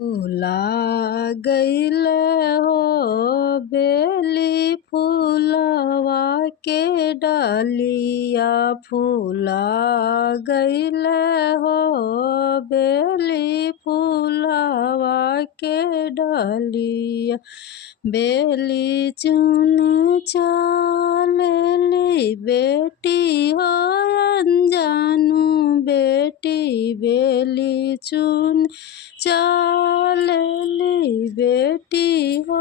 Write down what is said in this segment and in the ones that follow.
फूला गईल हो बेली फूलवा के डालिया, फूला गईल हो बेली फूलवा के डालिया। बेली चुने चालेली बेटी हो अनजानू बेटी, बेली चुन चालेली बेटी हो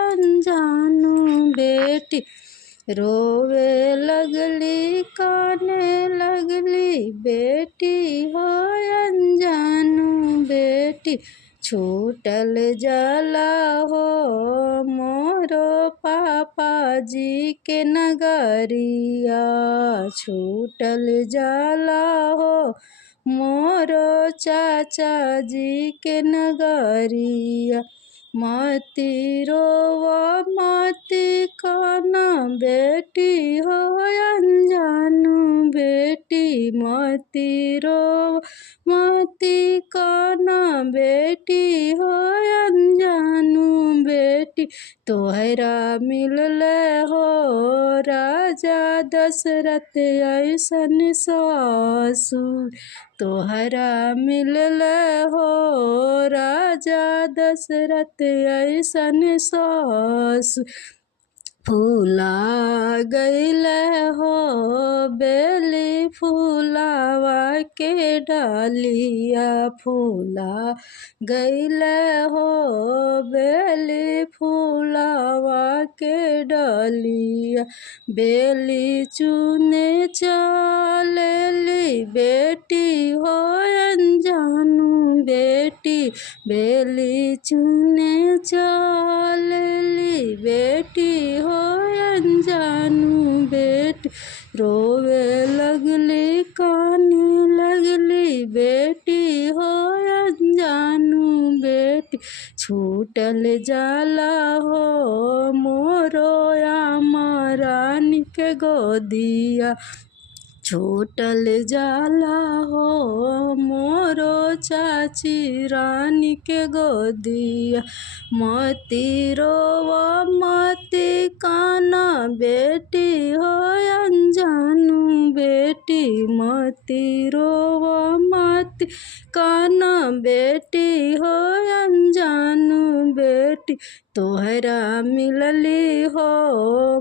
अनजानू बेटी। रोवे लगली काने लगली बेटी हो अनजानू बेटी। छूटल जाला हो मोरो पापा जी के नगरिया, छूटल जाला हो मोरो चाचा जी के नगरिया। मती रोवा मती काना बेटी हो अनजानू बेटी, मती रोवा मती काना बेटी हो अनजानू बेटी। तोहरा मिलल हो राजा दशरथ ऐसन सासुर, तोहरा मिलल हो राजा दशरथ ऐसन सासुर। फूला गईल हो बेली फूलवा के डालिया, फूला गईल हो बेली फूलवा के डालिया। बेली चुने चालेली बेटी हो अनजानू बेटी, बेली चुने चालेली बेटी हो अनजानू बेटी। रोवे लगली काने लगली बेटी हो अनजानू बेटी। छूटल जाला हो मोरो आमा रानी के गोदिया, छूटल जाला हो मोरो चाची रानी के गोदिया। मती रोवा मती काना बेटी हो अनजानू बेटी, मती रोवा मती काना बेटी हो अनजानू बेटी। तोहरा मिलली हो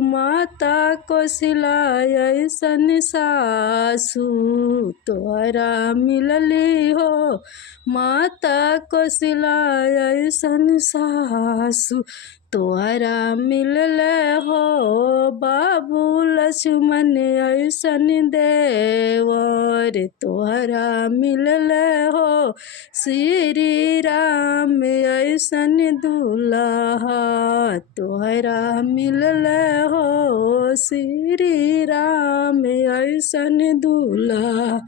माता कोशिला ऐसन सासू, तोहरा मिलली हो माता कोशिला ऐसन सासू। तोहरा मिलल हो बाबू लक्ष्मण ऐसन देवर, तोहरा मिलल हो श्री राम ऐसन दूल्हा, तोहरा मिलल हो श्री राम ऐसन दूल्हा।